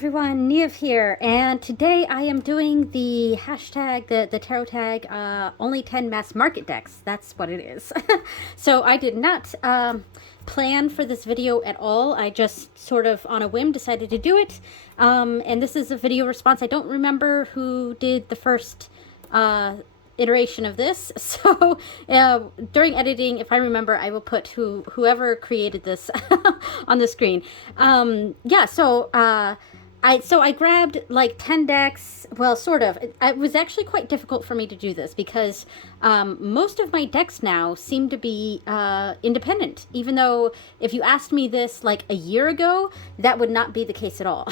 everyone, Niev here, and today I am doing the hashtag, the tarot tag, only 10 mass market decks. That's what it is. So I did not plan for this video at all. I just sort of on a whim decided to do it. And this is a video response. I don't remember who did the first iteration of this, so during editing, if I remember, I will put whoever created this on the screen. Yeah, so I grabbed like 10 decks. Well, sort of. It was actually quite difficult for me to do this because most of my decks now seem to be independent, even though if you asked me this like a year ago, that would not be the case at all.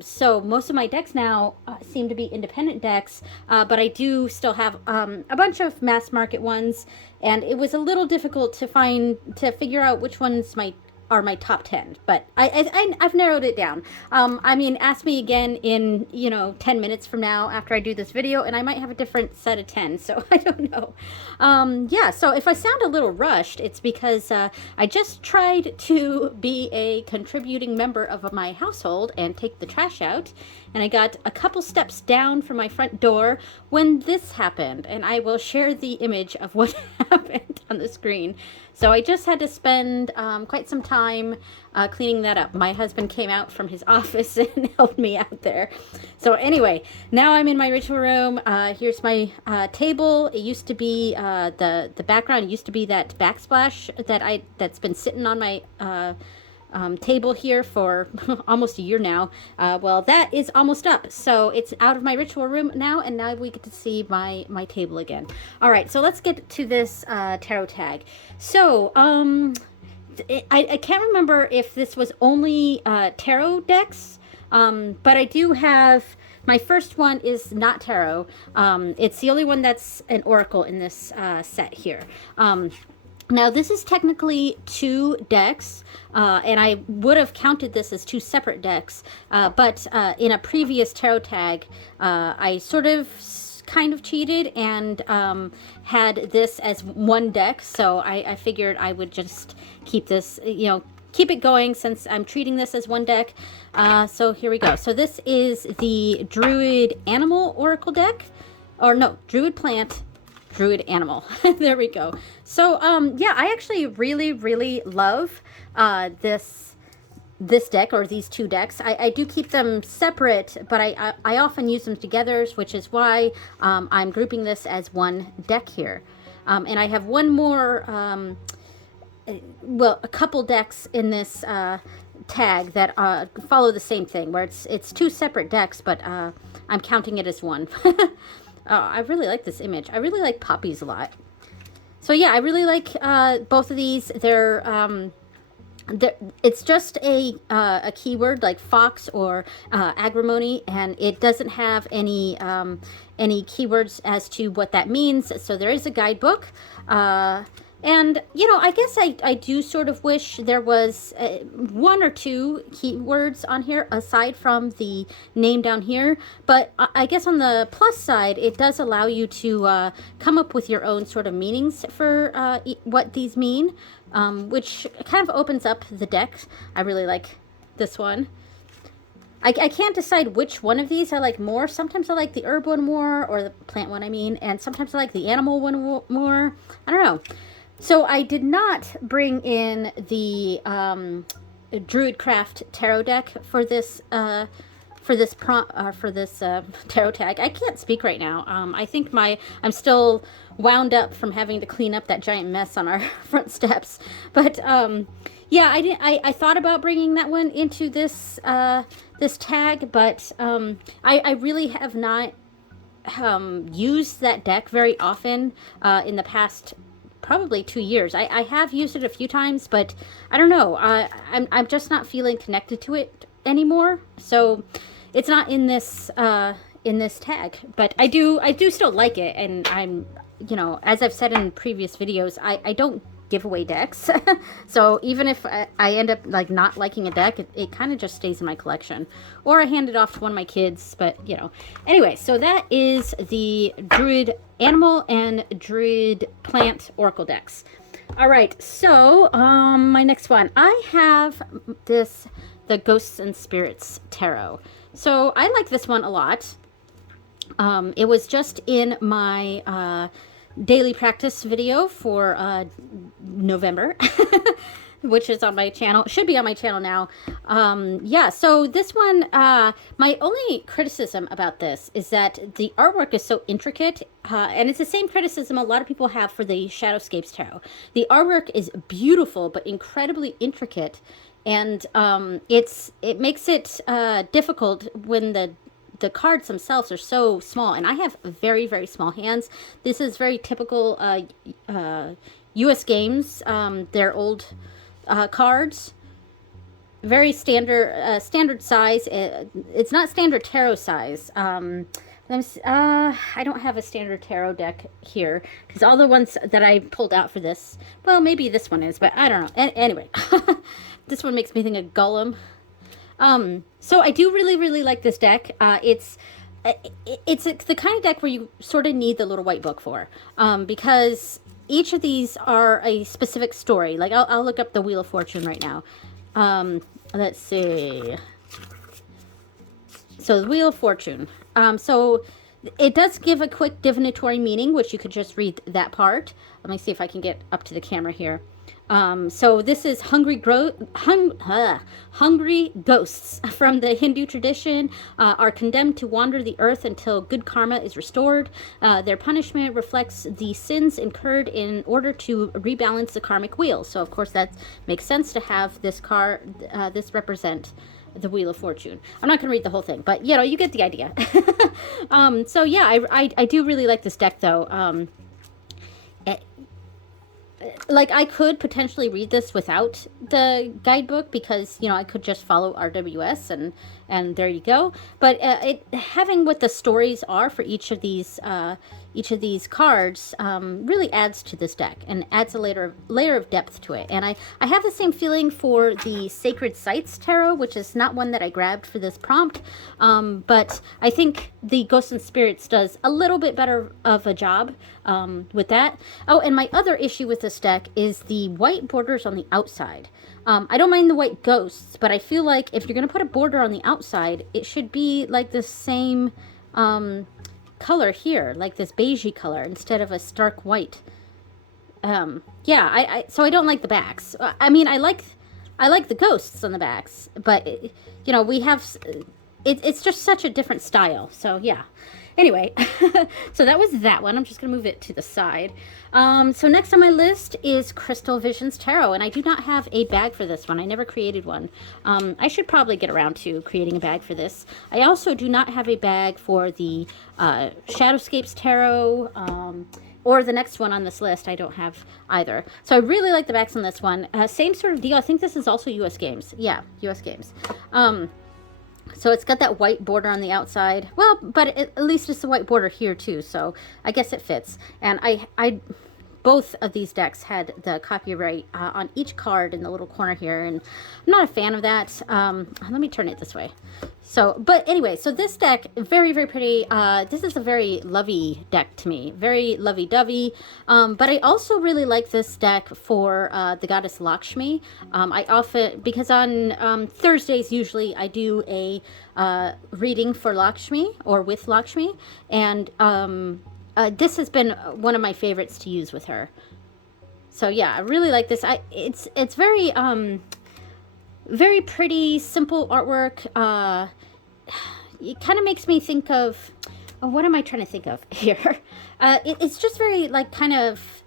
So most of my decks now seem to be independent decks, but I do still have a bunch of mass market ones, and it was a little difficult to figure out which ones are my top 10, but I've narrowed it down. I mean, ask me again in 10 minutes from now after I do this video, and I might have a different set of 10, so I don't know. Yeah, so if I sound a little rushed, it's because I just tried to be a contributing member of my household and take the trash out, and I got a couple steps down from my front door when this happened, and I will share the image of what happened on the screen. So I just had to spend quite some time cleaning that up. My husband came out from his office and helped me out there. So anyway, now I'm in my ritual room. Here's my table. It used to be the background used to be that backsplash that's been sitting on my table here for almost a year now. Well, that is almost up, so it's out of my ritual room now, and now we get to see my table again. All right, so let's get to this tarot tag. So I can't remember if this was only tarot decks, but I do have, my first one is not tarot. It's the only one that's an oracle in this set here. Now, this is technically two decks, and I would have counted this as two separate decks, but in a previous tarot tag, I sort of kind of cheated and had this as one deck, so I figured I would just keep this, keep it going since I'm treating this as one deck. So here we go. So this is the Druid Animal Oracle deck, or no, Druid Plant, Druid Animal. There we go. So yeah, I actually really love this deck, or these two decks. I do keep them separate, but I often use them together, which is why I'm grouping this as one deck here. And I have one more, well, a couple decks in this tag that follow the same thing, where it's two separate decks, but I'm counting it as one. I really like this image. I really like poppies a lot. So yeah, I really like both of these. It's just a keyword like fox or agrimony, and it doesn't have any keywords as to what that means. So there is a guidebook. And, I guess I do sort of wish there was one or two keywords on here aside from the name down here. But I guess on the plus side, it does allow you to come up with your own sort of meanings for what these mean, which kind of opens up the deck. I really like this one. I can't decide which one of these I like more. Sometimes I like the herb one more, or the plant one, I mean, and sometimes I like the animal one more. I don't know. So I did not bring in the Druidcraft tarot deck for this tarot tag. I can't speak right now. I think I'm still wound up from having to clean up that giant mess on our front steps. But yeah, I thought about bringing that one into this this tag, but I really have not used that deck very often in the past probably 2 years. I have used it a few times, but I don't know. I'm just not feeling connected to it anymore. So it's not in this tag. But I do still like it, and I'm, as I've said in previous videos, I don't give away decks. So even if I end up like not liking a deck, it kind of just stays in my collection, or I hand it off to one of my kids. But anyway, so that is the Druid Animal and Druid Plant Oracle decks. All right, so my next one, I have this the Ghosts and Spirits Tarot. So I like this one a lot. It was just in my daily practice video for November, which is on my channel. It should be on my channel now. Yeah, so this one, my only criticism about this is that the artwork is so intricate, and it's the same criticism a lot of people have for the Shadowscapes Tarot. The artwork is beautiful, but incredibly intricate, and it makes it difficult when the cards themselves are so small, and I have very, very small hands. This is very typical US Games, their old cards. Very standard size. It's not standard tarot size. I don't have a standard tarot deck here, because all the ones that I pulled out for this, well, maybe this one is, but I don't know. Anyway, this one makes me think of Gollum. So I do really, really like this deck. It's the kind of deck where you sort of need the little white book for, because each of these are a specific story. Like I'll look up the Wheel of Fortune right now. Let's see. So the Wheel of Fortune. So it does give a quick divinatory meaning, which you could just read that part. Let me see if I can get up to the camera here. So this is hungry ghosts from the Hindu tradition are condemned to wander the earth until good karma is restored. Their punishment reflects the sins incurred in order to rebalance the karmic wheel. So of course that makes sense to have this this represent the Wheel of Fortune. I'm not going to read the whole thing, but you know, you get the idea. So yeah, I do really like this deck though. Like I could potentially read this without the guidebook, because you know I could just follow RWS and there you go. But having what the stories are for each of these cards really adds to this deck and adds a layer of depth to it. And I have the same feeling for the Sacred Sites Tarot, which is not one that I grabbed for this prompt, but I think the Ghosts and Spirits does a little bit better of a job with that. Oh, and my other issue with this deck is the white borders on the outside. I don't mind the white ghosts, but I feel like if you're going to put a border on the outside, it should be like the same color here, like this beigey color instead of a stark white. Yeah, so I don't like the backs. I mean, I like the ghosts on the backs, but you know, we have it's just such a different style. So yeah. Anyway, so that was that one. I'm just going to move it to the side. So next on my list is Crystal Visions Tarot, and I do not have a bag for this one. I never created one. I should probably get around to creating a bag for this. I also do not have a bag for the Shadowscapes Tarot, or the next one on this list. I don't have either. So I really like the backs on this one. Same sort of deal. I think this is also US Games. Yeah, US Games. So it's got that white border on the outside. Well, but at least it's a white border here too, so I guess it fits. And I both of these decks had the copyright on each card in the little corner here, and I'm not a fan of that. Let me turn it this way. So, but anyway, so this deck, very, very pretty. This is a very lovey deck to me, very lovey-dovey. But I also really like this deck for the goddess Lakshmi. I often, because on Thursdays usually I do a reading for Lakshmi or with Lakshmi, and this has been one of my favorites to use with her. So yeah, I really like this. It's very very pretty, simple artwork. It kind of makes me think of, oh, what am I trying to think of here? It's just very like kind of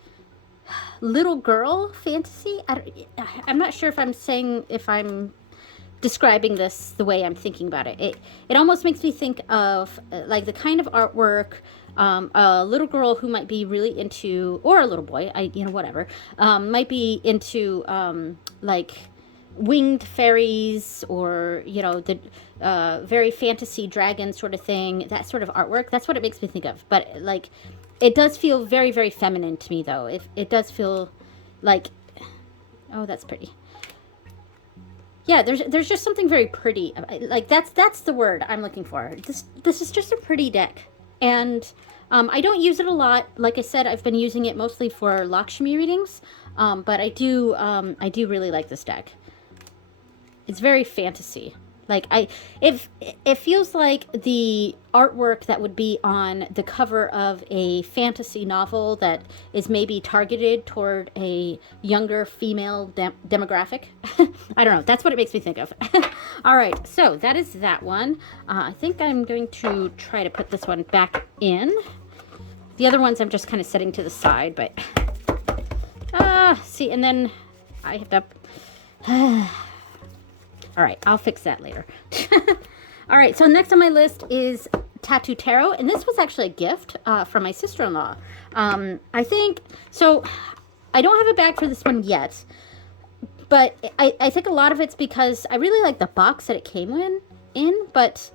little girl fantasy. I'm not sure if I'm describing this the way I'm thinking about it. It almost makes me think of like the kind of artwork a little girl who might be really into, or a little boy, whatever, might be into like winged fairies, or the very fantasy dragon sort of thing, that sort of artwork. That's what it makes me think of. But like, it does feel very, very feminine to me, though. It does feel like, oh, that's pretty. Yeah, there's just something very pretty. Like that's the word I'm looking for. This is just a pretty deck, and I don't use it a lot. Like I said, I've been using it mostly for Lakshmi readings, but I do really like this deck. it's very fantasy. Like it feels like the artwork that would be on the cover of a fantasy novel that is maybe targeted toward a younger female demographic. I don't know. That's what it makes me think of. All right, so that is that one. I think I'm going to try to put this one back in. The other ones I'm just kind of setting to the side, but see, and then I have to. All right, I'll fix that later. All right, so next on my list is Tattoo Tarot, and this was actually a gift from my sister-in-law. I think, so I don't have a bag for this one yet, but I think a lot of it's because I really like the box that it came in, but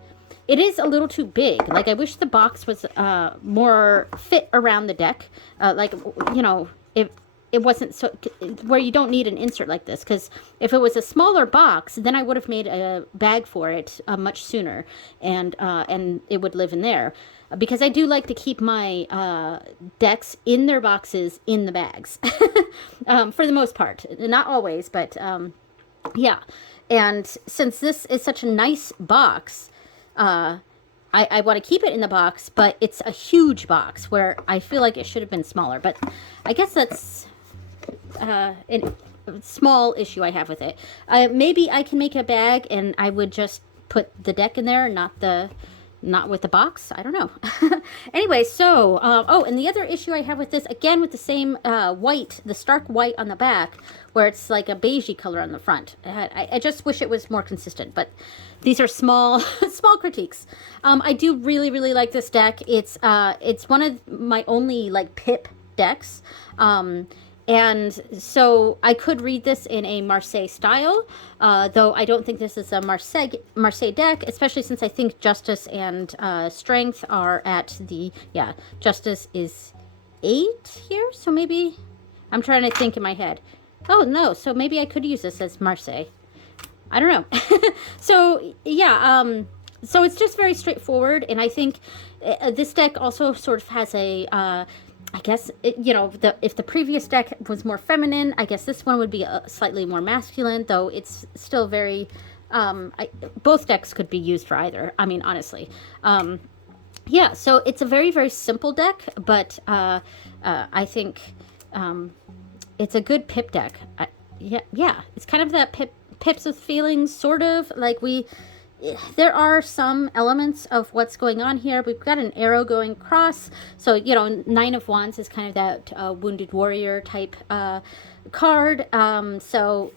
it is a little too big. Like, I wish the box was more fit around the deck. Like, you know, if it wasn't so where you don't need an insert like this, because if it was a smaller box, then I would have made a bag for it much sooner, and it would live in there, because I do like to keep my decks in their boxes in the bags for the most part, not always, but yeah. And since this is such a nice box, I want to keep it in the box, but it's a huge box where I feel like it should have been smaller. But I guess that's a small issue I have with it. Maybe I can make a bag and I would just put the deck in there, not with the box. I don't know. Anyway, so, oh, and the other issue I have with this, again, with the same white, the stark white on the back, where it's like a beigey color on the front. I just wish it was more consistent, but these are small, small critiques. I do really, really like this deck. It's one of my only, like, pip decks. And so I could read this in a Marseille style, though I don't think this is a Marseille deck, especially since I think Justice and Strength are at the, yeah, Justice is 8 here, so maybe, I'm trying to think in my head. Oh, no, so maybe I could use this as Marseille. I don't know. So, yeah, so it's just very straightforward, and I think this deck also sort of has a... I guess, you know, if the previous deck was more feminine, I guess this one would be slightly more masculine, though it's still very, both decks could be used for either, I mean, honestly. Yeah, so it's a very, very simple deck, but I think it's a good pip deck. Yeah, it's kind of that pips with feelings, sort of, like there are some elements of what's going on here. We've got an arrow going across. So, you know, Nine of Wands is kind of that wounded warrior type card. So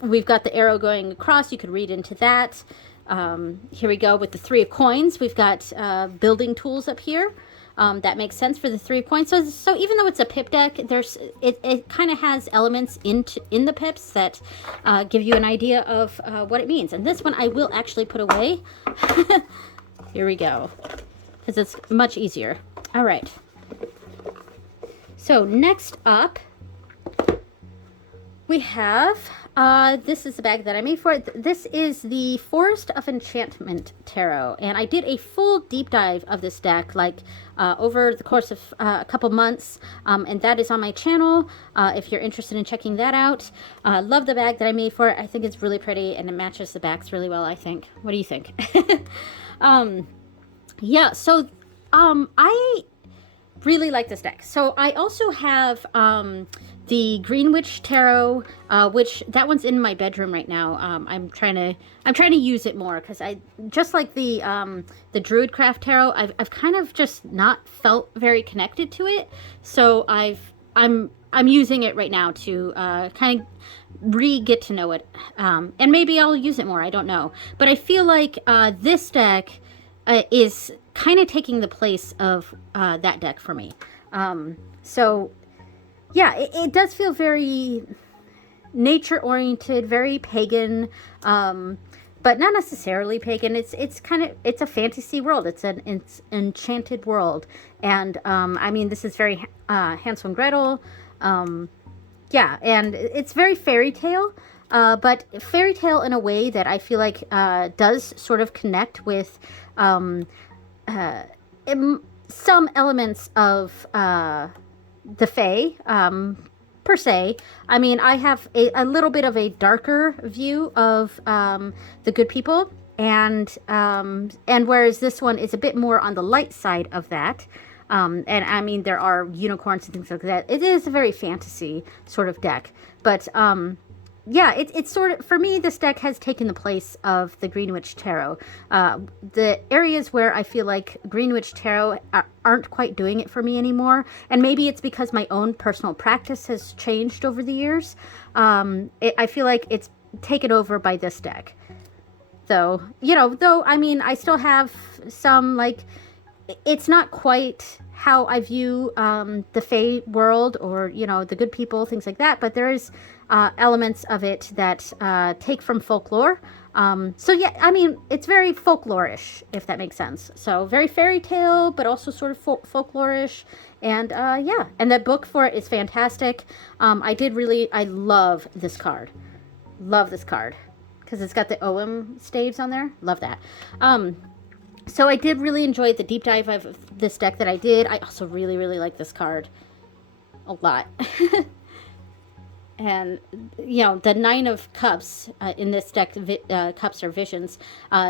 we've got the arrow going across. You could read into that. Here we go with the Three of Coins. We've got building tools up here. That makes sense for the 3 points. So even though it's a pip deck, it kind of has elements in the pips that give you an idea of what it means. And this one I will actually put away. Here we go, because it's much easier. All right. So next up, we have, this is the bag that I made for it. This is the Forest of Enchantment Tarot. And I did a full deep dive of this deck, like, over the course of a couple months. And that is on my channel, if you're interested in checking that out. Love the bag that I made for it. I think it's really pretty, and it matches the backs really well, I think. What do you think? Yeah, so, I really like this deck. So I also have, the Greenwich Tarot, which that one's in my bedroom right now. I'm trying to use it more, because I just like the Druidcraft Tarot. I've kind of just not felt very connected to it, so I'm using it right now to kind of get to know it, and maybe I'll use it more. I don't know, but I feel like this deck is kind of taking the place of that deck for me. So. Yeah, it does feel very nature-oriented, very pagan, but not necessarily pagan. It's kind of, it's a fantasy world. It's an enchanted world. And, I mean, this is very Hansel and Gretel. Yeah, and it's very fairy tale, but fairy tale in a way that I feel like does sort of connect with some elements of... the Fae, per se. I mean, I have a little bit of a darker view of the good people, and whereas this one is a bit more on the light side of that. And I mean, there are unicorns and things like that. It is a very fantasy sort of deck, but yeah, it's sort of, for me, this deck has taken the place of the Greenwich Tarot. The areas where I feel like Greenwich Tarot aren't quite doing it for me anymore, and maybe it's because my own personal practice has changed over the years. I feel like it's taken over by this deck. Though, though, I mean, I still have some, like, it's not quite how I view the Fae world, or, the good people, things like that, but there is elements of it that take from folklore. So yeah, I mean, it's very folklore-ish, if that makes sense. So very fairy tale, but also sort of folklore-ish. And yeah, and the book for it is fantastic. I love this card. Love this card. Because it's got the OM staves on there. Love that. So I did really enjoy the deep dive of this deck that I did. I also really, really like this card a lot. And, the Nine of Cups in this deck, Cups or Visions,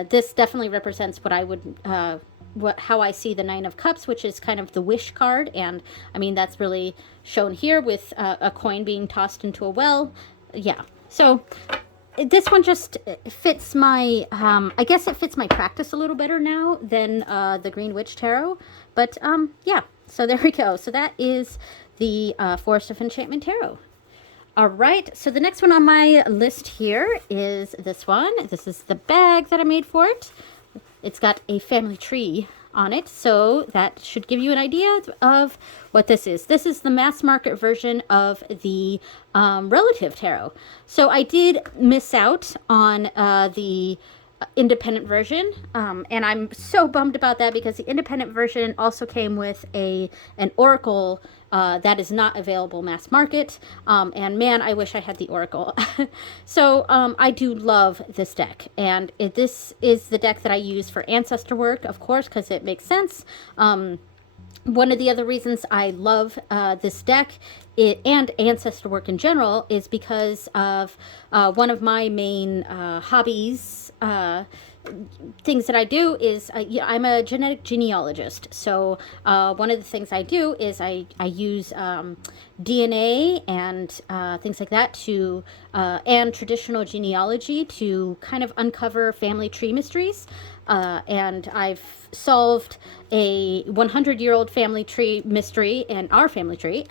this definitely represents what I would, how I see the Nine of Cups, which is kind of the wish card. And, I mean, that's really shown here with a coin being tossed into a well. Yeah. So this one just fits my, I guess it fits my practice a little better now than the Greenwich Tarot. But, yeah, so there we go. So that is the Forest of Enchantment Tarot. All right, so the next one on my list here is this one. This is the bag that I made for it. It's got a family tree on it, so that should give you an idea of what this is. This is the mass market version of the Relative Tarot. So I did miss out on the independent version, and I'm so bummed about that, because the independent version also came with an oracle that is not available mass market, and man, I wish I had the oracle. So I do love this deck, and this is the deck that I use for ancestor work, of course, because it makes sense. One of the other reasons I love this deck and ancestor work in general is because of one of my main hobbies, things that I do is, I'm a genetic genealogist. So one of the things I do is I use DNA and things like that to, and traditional genealogy to kind of uncover family tree mysteries. And I've solved a 100-year-old family tree mystery in our family tree.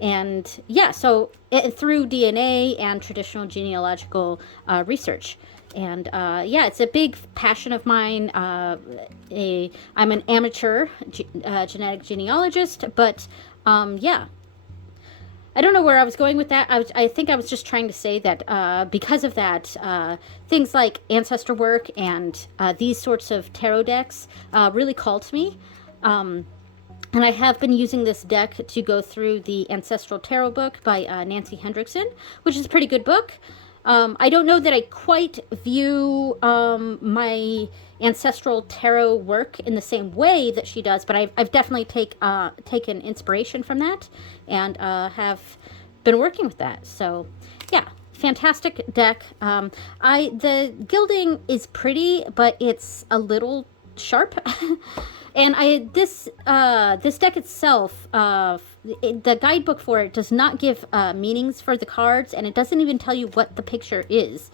And yeah, so through DNA and traditional genealogical research. And yeah, it's a big passion of mine. I'm an amateur genetic genealogist, but yeah. I don't know where I was going with that. I think I was just trying to say that because of that, things like ancestor work and these sorts of tarot decks really called to me. And I have been using this deck to go through the Ancestral Tarot book by Nancy Hendrickson, which is a pretty good book. I don't know that I quite view my ancestral tarot work in the same way that she does, but I've definitely taken inspiration from that, and have been working with that. So yeah, fantastic deck. The gilding is pretty, but it's a little sharp. And this deck itself, the guidebook for it does not give meanings for the cards, and it doesn't even tell you what the picture is,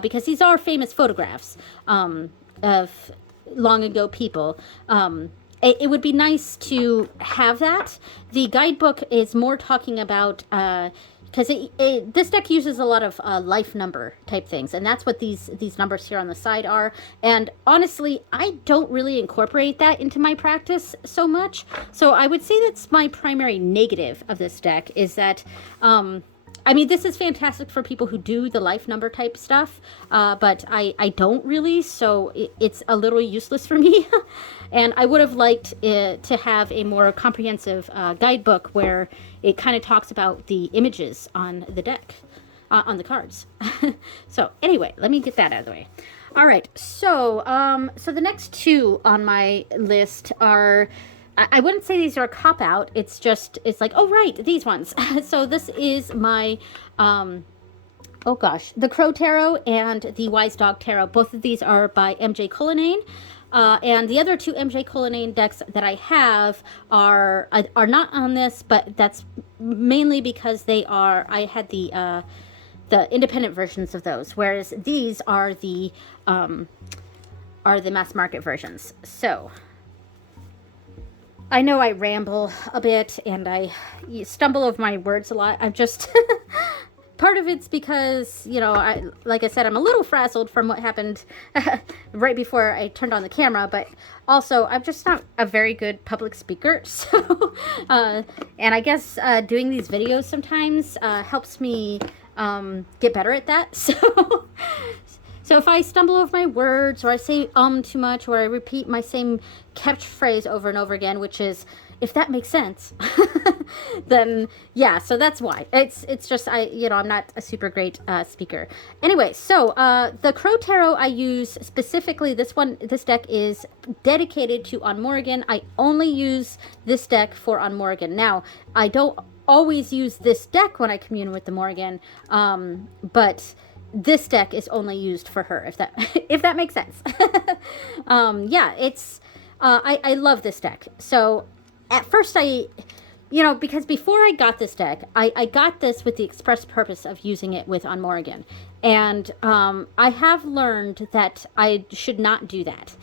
because these are famous photographs of long ago people. It would be nice to have that. The guidebook is more talking about, because this deck uses a lot of life number type things, and that's what these numbers here on the side are. And honestly, I don't really incorporate that into my practice so much. So I would say that's my primary negative of this deck, is that I mean, this is fantastic for people who do the life number type stuff, but I don't really, so it's a little useless for me. And I would have liked it to have a more comprehensive guidebook where it kind of talks about the images on the deck, on the cards. So anyway, let me get that out of the way. All right, so so the next two on my list are I wouldn't say these are a cop-out. It's just, it's like, oh, right, these ones. So this is my, oh gosh, the Crow Tarot and the Wise Dog Tarot. Both of these are by MJ Cullinane. And the other two MJ Cullinane decks that I have are not on this, but that's mainly because they are, I had the independent versions of those, whereas these are the mass market versions. So I know I ramble a bit and I stumble over my words a lot. I'm just part of it's because, you know, like I said, I'm a little frazzled from what happened right before I turned on the camera, but also I'm just not a very good public speaker. So, and I guess doing these videos sometimes helps me get better at that. So if I stumble over my words, or I say too much, or I repeat my same catchphrase over and over again, which is, if that makes sense, then yeah, so that's why. It's just, I'm not a super great speaker. Anyway, so the Crow Tarot I use specifically, this deck is dedicated to On Morrigan. I only use this deck for On Morrigan. Now, I don't always use this deck when I commune with the Morrigan, but this deck is only used for her, if that makes sense. Yeah, it's I love this deck. So at first because before I got this deck, I got this with the express purpose of using it with On Morrigan. And I have learned that I should not do that,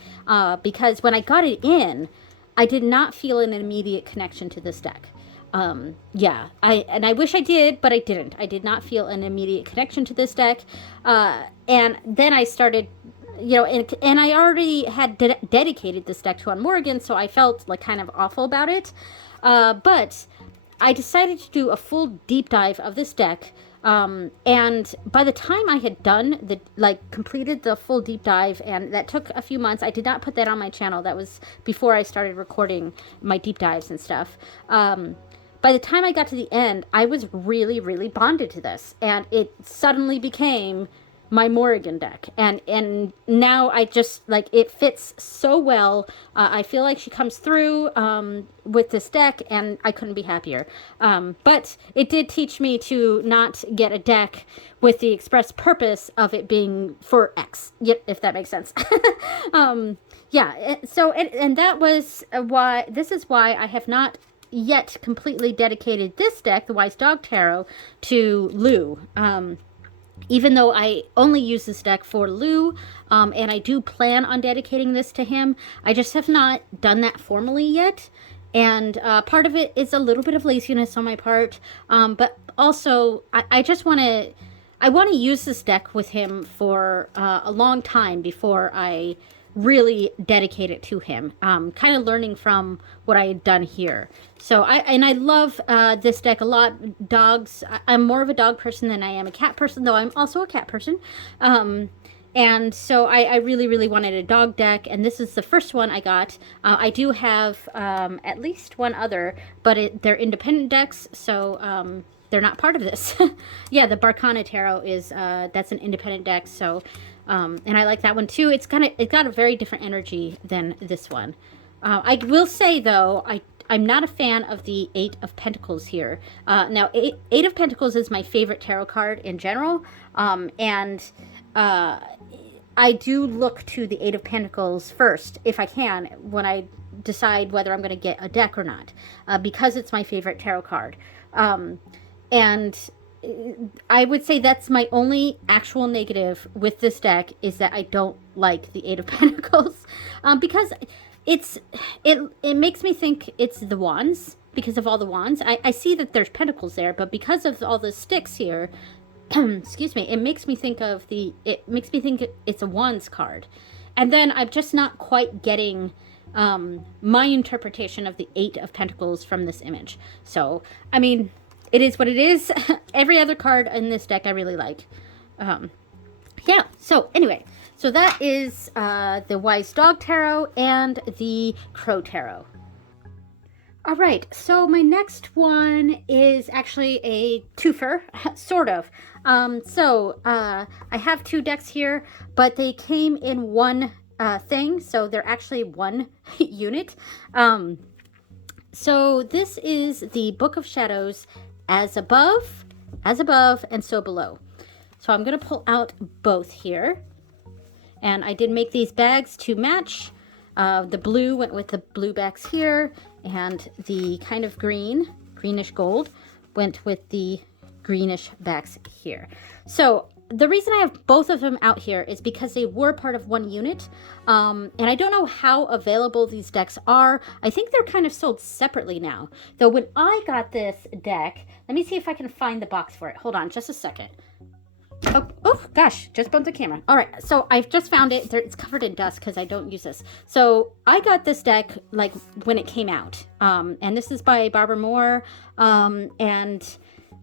because when I got it in, I did not feel an immediate connection to this deck. I wish I did, but I didn't. I did not feel an immediate connection to this deck. And then I started, and I already had dedicated this deck to On Morrigan, so I felt like kind of awful about it. But I decided to do a full deep dive of this deck. And by the time I had completed the full deep dive, and that took a few months, I did not put that on my channel. That was before I started recording my deep dives and stuff. By the time I got to the end, I was really, really bonded to this, and it suddenly became my Morrigan deck. And now I just, it fits so well. I feel like she comes through with this deck, and I couldn't be happier. But it did teach me to not get a deck with the express purpose of it being for X, if that makes sense. So that was why, this is why I have not yet completely dedicated this deck, the Wise Dog Tarot, to Lou. Even though I only use this deck for Lou, and I do plan on dedicating this to him, I just have not done that formally yet. And part of it is a little bit of laziness on my part, but also I just want to, use this deck with him for a long time before I really dedicate it to him, kind of learning from what I had done here. So I love this deck a lot. Dogs, I'm more of a dog person than I am a cat person, though I'm also a cat person. And so I really, really wanted a dog deck, and this is the first one I got. I do have at least one other, but they're independent decks, so they're not part of this. Yeah, the Barkana Tarot is, that's an independent deck, so, and I like that one too. It's got a very different energy than this one. I will say, though, I'm not a fan of the Eight of Pentacles here. Now, Eight of Pentacles is my favorite tarot card in general, and I do look to the Eight of Pentacles first, if I can, when I decide whether I'm going to get a deck or not, because it's my favorite tarot card. And I would say that's my only actual negative with this deck, is that I don't like the Eight of Pentacles, because it makes me think it's the wands, because of all the wands. I see that there's pentacles there, but because of all the sticks here, excuse me, it makes me think it's a wands card. And then I'm just not quite getting my interpretation of the Eight of Pentacles from this image. So, I mean, it is what it is. Every other card in this deck I really like. Yeah, so anyway, so that is the Wise Dog Tarot and the Crow Tarot. All right, so my next one is actually a twofer, sort of. I have two decks here, but they came in one thing, so they're actually one unit. So this is the Book of Shadows, as above, and so below. So I'm going to pull out both here. And I did make these bags to match. The blue went with the blue backs here, and the kind of greenish gold, went with the greenish backs here. So the reason I have both of them out here is because they were part of one unit. And I don't know how available these decks are. I think they're kind of sold separately now. Though when I got this deck, let me see if I can find the box for it. Hold on just a second. Oh gosh, just bumped the camera. All right, so I've just found it. It's covered in dust because I don't use this. So I got this deck like when it came out. And this is by Barbara Moore. And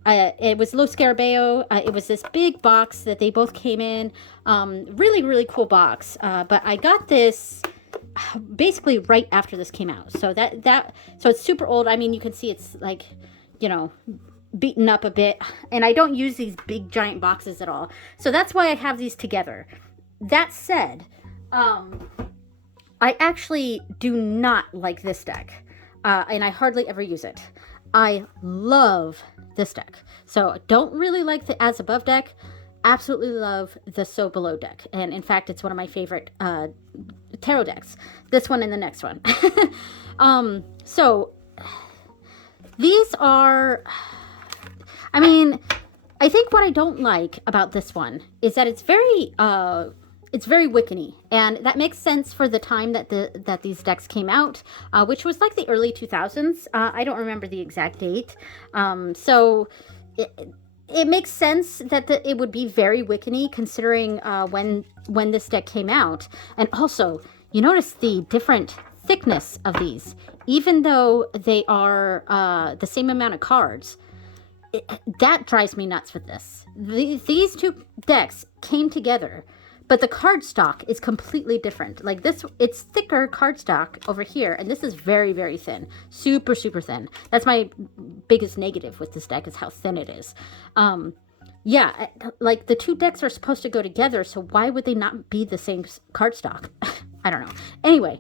it was Los Scarabeo. It was this big box that they both came in. Really, really cool box. But I got this basically right after this came out. So so it's super old. I mean, you can see it's like, you know, beaten up a bit, and I don't use these big giant boxes at all, so that's why I have these together. That said, I actually do not like this deck, and I hardly ever use it. I love this deck, so don't really like the As Above deck. Absolutely love the So Below deck, and in fact it's one of my favorite tarot decks, this one and the next one. So these are, I mean, I think what I don't like about this one is that it's very Wiccan-y, and that makes sense for the time that these decks came out, which was like the early 2000s. I don't remember the exact date. So it makes sense that it would be very Wiccan-y considering when this deck came out. And also, you notice the different thickness of these, even though they are the same amount of cards. That drives me nuts with this. These two decks came together, but the cardstock is completely different. Like this, it's thicker cardstock over here, and this is very, very thin. Super, super thin. That's my biggest negative with this deck, is how thin it is. Yeah, like the two decks are supposed to go together, so why would they not be the same cardstock? I don't know. Anyway,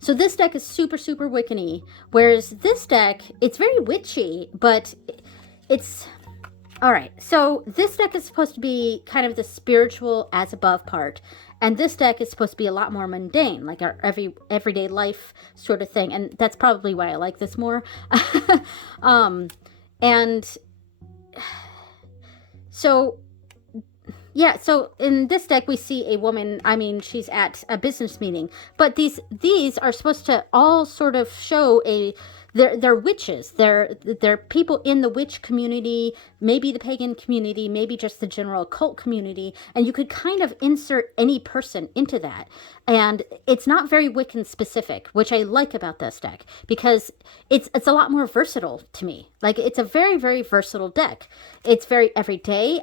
so this deck is super, super Wiccan-y, whereas this deck, it's very witchy, but it's... All right, so this deck is supposed to be kind of the spiritual As Above part, and this deck is supposed to be a lot more mundane, like our everyday life sort of thing, and that's probably why I like this more. And so... Yeah, so in this deck we see a woman, I mean, she's at a business meeting, but these are supposed to all sort of show they're witches. They're people in the witch community, maybe the pagan community, maybe just the general occult community, and you could kind of insert any person into that. And it's not very Wiccan specific, which I like about this deck, because it's a lot more versatile to me. Like, it's a very, very versatile deck. It's very everyday.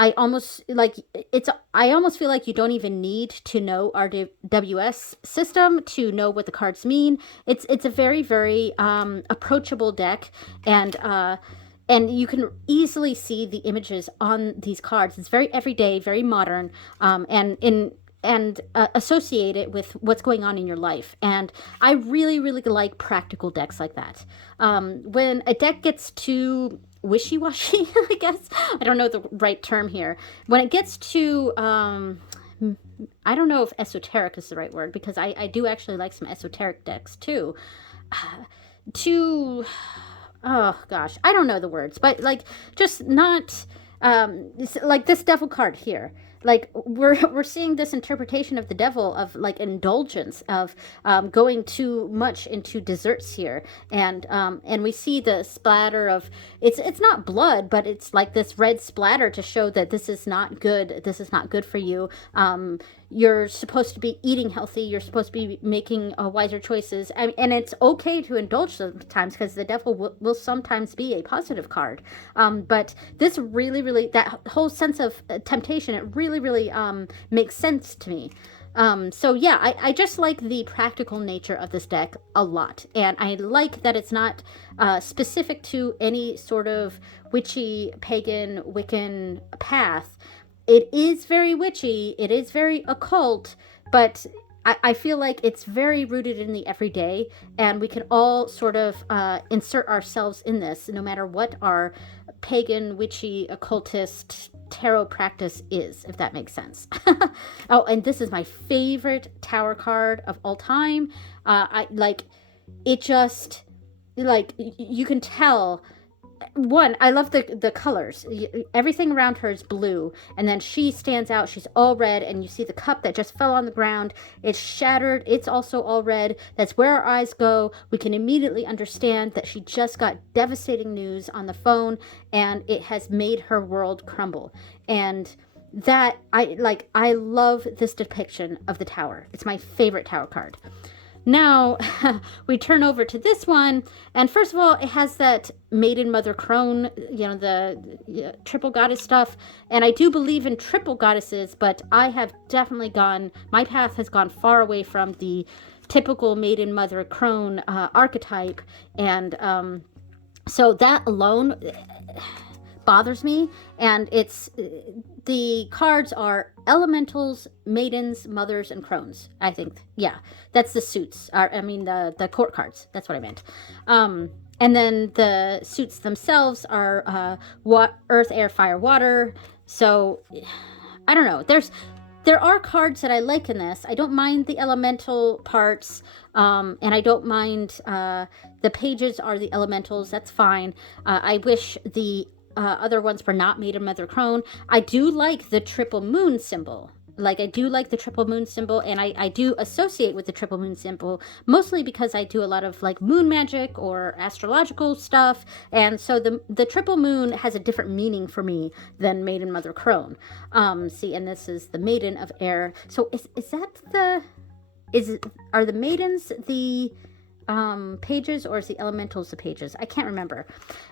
I almost feel like you don't even need to know RWS system to know what the cards mean. It's a very, very approachable deck, and you can easily see the images on these cards. It's very everyday, very modern, and associate it with what's going on in your life. And I really, really like practical decks like that. When a deck gets too wishy-washy, I guess, I don't know the right term here. When it gets to, I don't know if esoteric is the right word, because I do actually like some esoteric decks too. Oh gosh, I don't know the words, but like, just not, like this devil card here. Like, we're seeing this interpretation of the devil, of like indulgence, of going too much into desserts here, and we see the splatter of, it's not blood, but it's like this red splatter to show that this is not good. This is not good for you. You're supposed to be eating healthy. You're supposed to be making wiser choices. And it's okay to indulge sometimes, because the devil will sometimes be a positive card. But this really, really, that whole sense of temptation, it really, really makes sense to me. So yeah, I just like the practical nature of this deck a lot. And I like that it's not specific to any sort of witchy, pagan, Wiccan path. It is very witchy, it is very occult, but I feel like it's very rooted in the everyday, and we can all sort of insert ourselves in this, no matter what our pagan, witchy, occultist tarot practice is, if that makes sense. Oh, and this is my favorite tower card of all time. I like it. Just like you can tell, one, I love the colors. Everything around her is blue, and then she stands out. She's all red, and you see the cup that just fell on the ground. It's shattered. It's also all red. That's where our eyes go. We can immediately understand that she just got devastating news on the phone, and it has made her world crumble. And that I love this depiction of the tower. It's my favorite tower card. Now we turn over to this one, and first of all, it has that maiden mother crone, the triple goddess stuff. And I do believe in triple goddesses, but I have definitely my path has gone far away from the typical maiden mother crone archetype. And so that alone bothers me. And it's the cards are elementals, maidens, mothers, and crones. I think, yeah, that's the suits. The court cards. That's what I meant. And then the suits themselves are earth, air, fire, water. So I don't know. There are cards that I like in this. I don't mind the elemental parts, and I don't mind the pages are the elementals. That's fine. I wish the other ones were not maiden mother crone. I do like the triple moon symbol. Like, I do like the triple moon symbol, and I do associate with the triple moon symbol, mostly because I do a lot of like moon magic or astrological stuff, and so the triple moon has a different meaning for me than maiden mother crone. See, and this is the maiden of air. So are the maidens the pages, or is the elementals the pages? I can't remember.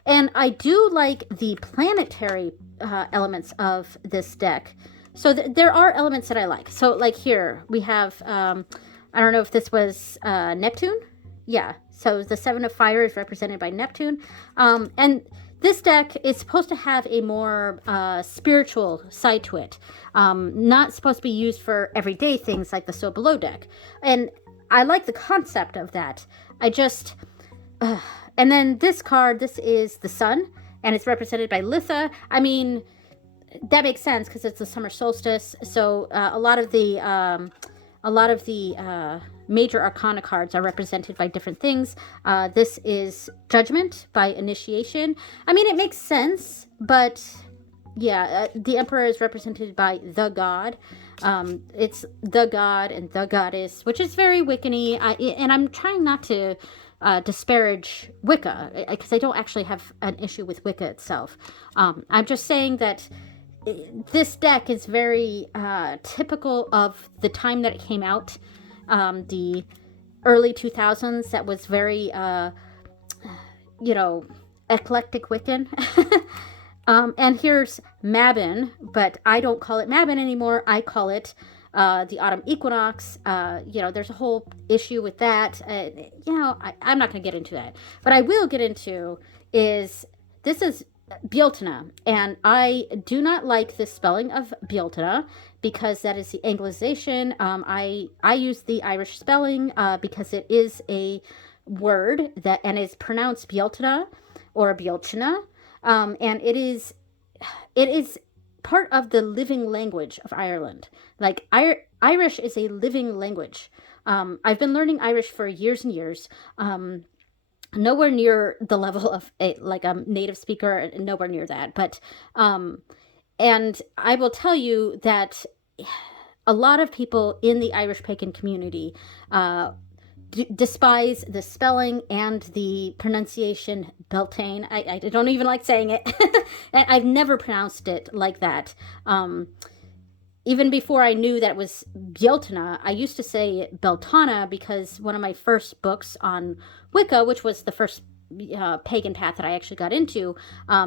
And I do like the planetary elements of this deck. So there are elements that I like. So like here we have, I don't know if this was Neptune. Yeah. So the 7 of fire is represented by Neptune. And this deck is supposed to have a more spiritual side to it. Not supposed to be used for everyday things like the So Below deck. And I like the concept of that. And then this card, this is the sun, and it's represented by Litha. I mean, that makes sense because it's the summer solstice. So a lot of the major arcana cards are represented by different things. This is judgment by initiation. I mean, it makes sense, but yeah, the emperor is represented by the god. It's the god and the goddess, which is very Wiccan-y. And I'm trying not to disparage Wicca, because I don't actually have an issue with Wicca itself. I'm just saying that this deck is very typical of the time that it came out, the early 2000s. That was very, eclectic Wiccan. And here's Mabon, but I don't call it Mabon anymore. I call it the autumn equinox. There's a whole issue with that. I'm not going to get into that. But I will get into this is Bealtaine, and I do not like the spelling of Bealtaine because that is the Anglicization. I use the Irish spelling because it is a word and is pronounced Bealtaine or Bealtaine. And it is part of the living language of Ireland. Like Irish is a living language. I've been learning Irish for years and years. Nowhere near the level of a native speaker, nowhere near that. But and I will tell you that a lot of people in the Irish pagan community despise the spelling and the pronunciation Beltane. I don't even like saying it. I've never pronounced it like that. Even before I knew that it was Bealtaine, I used to say Beltana because one of my first books on Wicca, which was the first pagan path that I actually got into,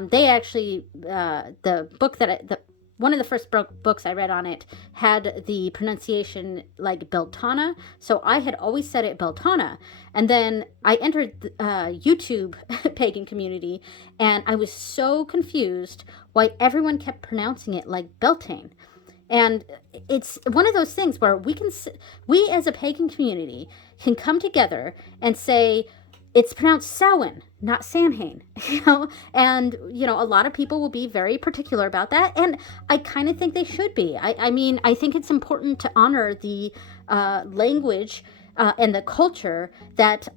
they actually, the book one of the first books I read on it had the pronunciation like Beltana, so I had always said it Beltana. And then I entered the YouTube pagan community, and I was so confused why everyone kept pronouncing it like Beltane. And it's one of those things where we as a pagan community can come together and say, it's pronounced Samhain, not Samhain, and, a lot of people will be very particular about that. And I kind of think they should be. I mean, I think it's important to honor the language and the culture that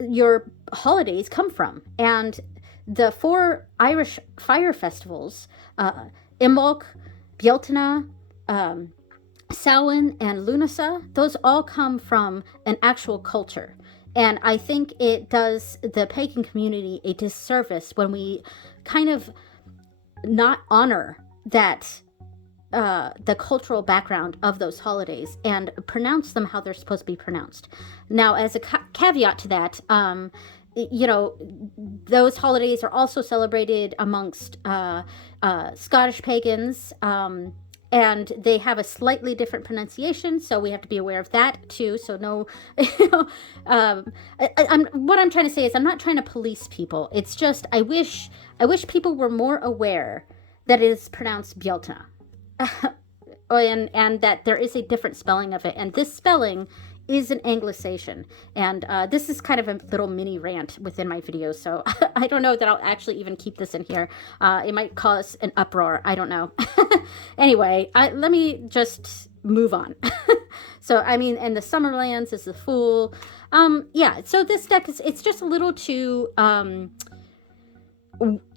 your holidays come from. And the 4 Irish fire festivals, Imbolc, Bealtaine, Samhain, and Lunasa, those all come from an actual culture. And I think it does the pagan community a disservice when we kind of not honor that the cultural background of those holidays and pronounce them how they're supposed to be pronounced. Now, as a caveat to that, those holidays are also celebrated amongst Scottish pagans, and they have a slightly different pronunciation, so we have to be aware of that too. So no, what I'm trying to say is I'm not trying to police people. It's just I wish people were more aware that it is pronounced Bealtaine. and that there is a different spelling of it, and this spelling is an Anglicization. And this is kind of a little mini rant within my video, so I don't know that I'll actually even keep this in here. It might cause an uproar. I don't know. Anyway, let me just move on. So, I mean, and the Summerlands is the Fool. Yeah, so this deck it's just a little too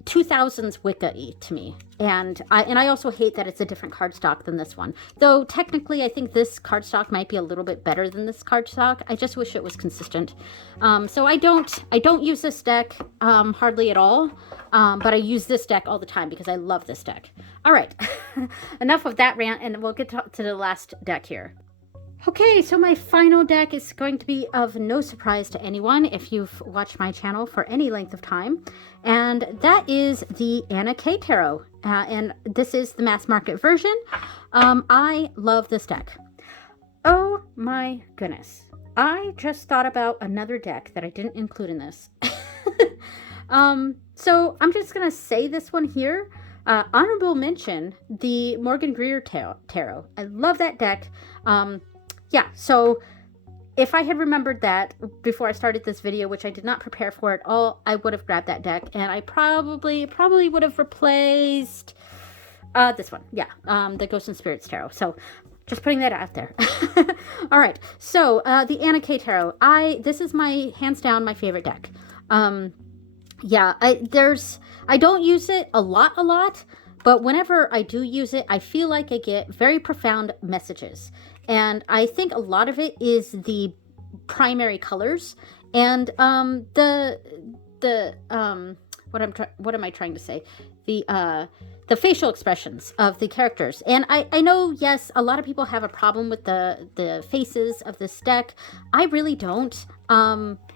2000s Wicca-y to me. And I also hate that it's a different cardstock than this one. Though technically I think this cardstock might be a little bit better than this cardstock. I just wish it was consistent. So I don't use this deck hardly at all. But I use this deck all the time because I love this deck. All right. Enough of that rant, and we'll get to the last deck here. Okay, so my final deck is going to be of no surprise to anyone if you've watched my channel for any length of time, and that is the Anna K Tarot, and this is the mass market version. I love this deck. Oh my goodness. I just thought about another deck that I didn't include in this. So I'm just going to say this one here. Honorable mention, the Morgan Greer Tarot. I love that deck. Yeah, so if I had remembered that before I started this video, which I did not prepare for at all, I would have grabbed that deck, and I probably would have replaced this one. Yeah, the Ghosts and Spirits Tarot. So just putting that out there. All right, so the Anna K Tarot. This is hands down my favorite deck. Yeah, I don't use it a lot, but whenever I do use it, I feel like I get very profound messages. And I think a lot of it is the primary colors and what am I trying to say? The facial expressions of the characters. And I know, yes, a lot of people have a problem with the faces of this deck. I really don't.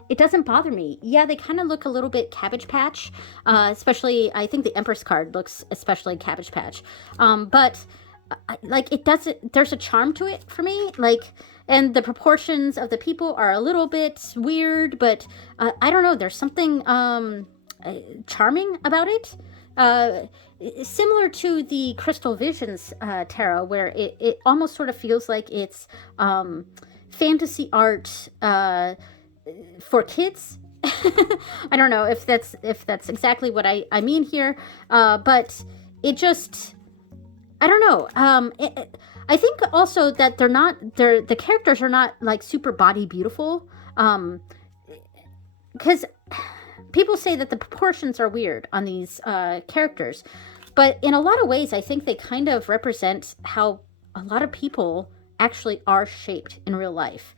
It doesn't bother me. Yeah, they kind of look a little bit Cabbage Patch, especially I think the Empress card looks especially Cabbage Patch. But like it doesn't, there's a charm to it for me, like, and the proportions of the people are a little bit weird, but I don't know, there's something charming about it, similar to the Crystal Visions tarot, where it almost sort of feels like it's fantasy art for kids. I don't know if that's exactly what I mean here, but it just, I don't know. I think also that the characters are not like super body beautiful. Because people say that the proportions are weird on these characters. But in a lot of ways, I think they kind of represent how a lot of people actually are shaped in real life.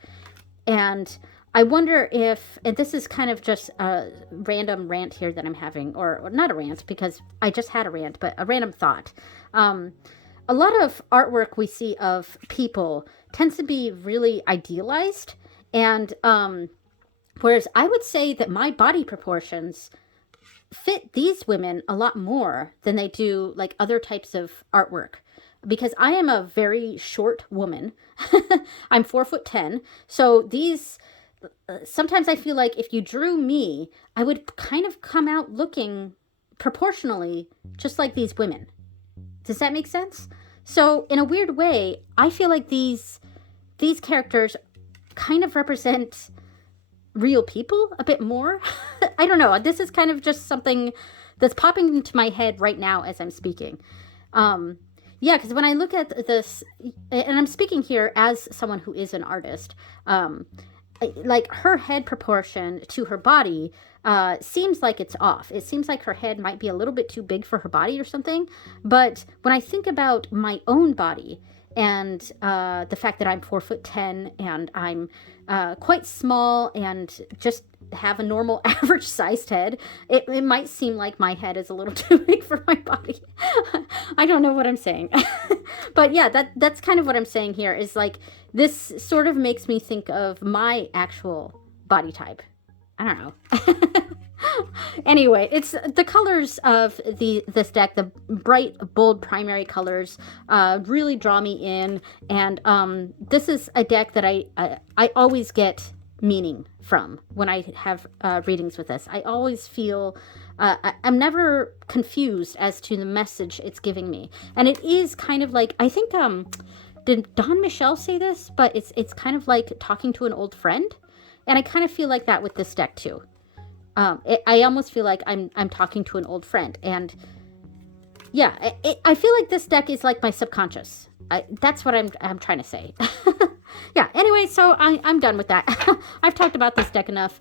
And I wonder if, and this is kind of just a random rant here that I'm having, or not a rant because I just had a rant, but a random thought. A lot of artwork we see of people tends to be really idealized, and whereas I would say that my body proportions fit these women a lot more than they do like other types of artwork, because I am a very short woman. I'm 4'10", so these sometimes I feel like if you drew me, I would kind of come out looking proportionally just like these women. Does that make sense? So in a weird way, I feel like these characters kind of represent real people a bit more. I don't know. This is kind of just something that's popping into my head right now as I'm speaking. Um, yeah, because when I look at this, and I'm speaking here as someone who is an artist, like her head proportion to her body seems like it's off. It seems like her head might be a little bit too big for her body or something. But when I think about my own body and the fact that I'm 4'10" and I'm quite small and just have a normal average sized head, it might seem like my head is a little too big for my body. I don't know what I'm saying. But yeah, that's kind of what I'm saying here is like this sort of makes me think of my actual body type. I don't know. Anyway, it's the colors of this deck, the bright, bold primary colors, really draw me in. And this is a deck that I always get meaning from when I have readings with this. I always feel I'm never confused as to the message it's giving me, and it is kind of like I think did Don Michelle say this? But it's kind of like talking to an old friend, and I kind of feel like that with this deck too. I almost feel like I'm talking to an old friend, and yeah, I feel like this deck is like my subconscious. That's what I'm trying to say. Yeah. Anyway, so I'm done with that. I've talked about this deck enough.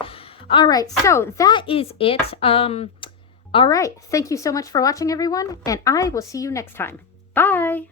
All right, so that is it. All right, thank you so much for watching, everyone, and I will see you next time. Bye.